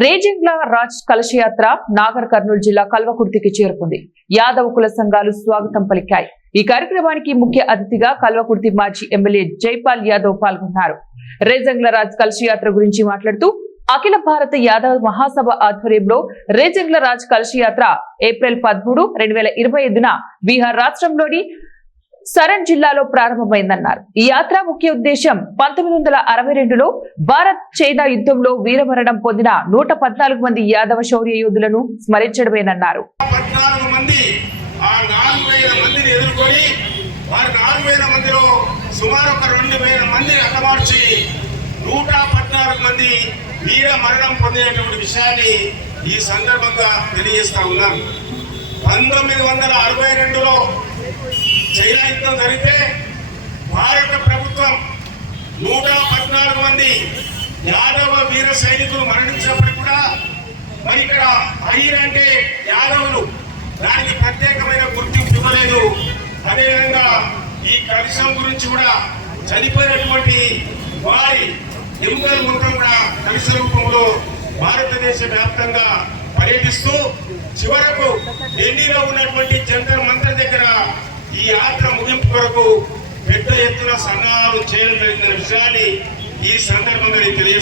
రేజింగ్ల రాజ్ కలశయాత్ర నాగర్ కర్నూలు జిల్లా కల్వకుర్తికి చేరుకుంది. యాదవ్ కుల సంఘాలు స్వాగతం పలికాయి. ఈ కార్యక్రమానికి ముఖ్య అతిథిగా కల్వకుర్తి మాజీ ఎమ్మెల్యే జైపాల్ యాదవ్ పాల్గొన్నారు. రేజింగ్ల రాజ్ కలశయాత్ర గురించి మాట్లాడుతూ అఖిల భారత యాదవ్ మహాసభ ఆధ్వర్యంలో రేజింగ్ల రాజ్ కలశయాత్ర ఏప్రిల్ 13, 2025న బీహార్ రాష్ట్రంలోని సరన్ జిల్లాలో ప్రారంభమైందన్నారు. ఈ యాత్ర ముఖ్య ఉద్దేశం 1962లో భారత్ చైనా యుద్ధంలో వీరమరణం పొందిన 114 మంది యాదవ శౌర్య యోధులను స్మరించడమేనన్నారు. 14 మంది ఆ 4000 మందిని ఎదుర్కొని వారి 4000 మందిలో సుమారు 2000 మందిని హతమార్చి 114 మంది వీర మరణం పొందినటువంటి విషయాన్ని ఈ సందర్భంగా తెలియజేస్తా ఉన్నాను. 1962లో చైనా యుద్ధం జరిగితే భారత ప్రభుత్వం 114 మంది యాదవ వీర సైనికులు మరణించినప్పుడు కూడా మరి ఇక్కడ అయ్యర్ అంటే యాదవులు, దానికి ప్రత్యేకమైన గుర్తింపు ఇవ్వలేదు. అదేవిధంగా ఈ కలశం గురించి కూడా చనిపోయినటువంటి వారి ఎముకలు మొత్తం కూడా కలశ రూపంలో భారతదేశ వ్యాప్తంగా పర్యటిస్తూ చివరకు ఢిల్లీలో ఉన్నటువంటి జంతర్ మంతర్ దగ్గర ఈ యాత్ర ముగింపు కొరకు పెద్ద ఎత్తున సన్నాహాలు చేయడం జరిగిన విషయాన్ని ఈ సందర్భంగా తెలియజేస్తారు.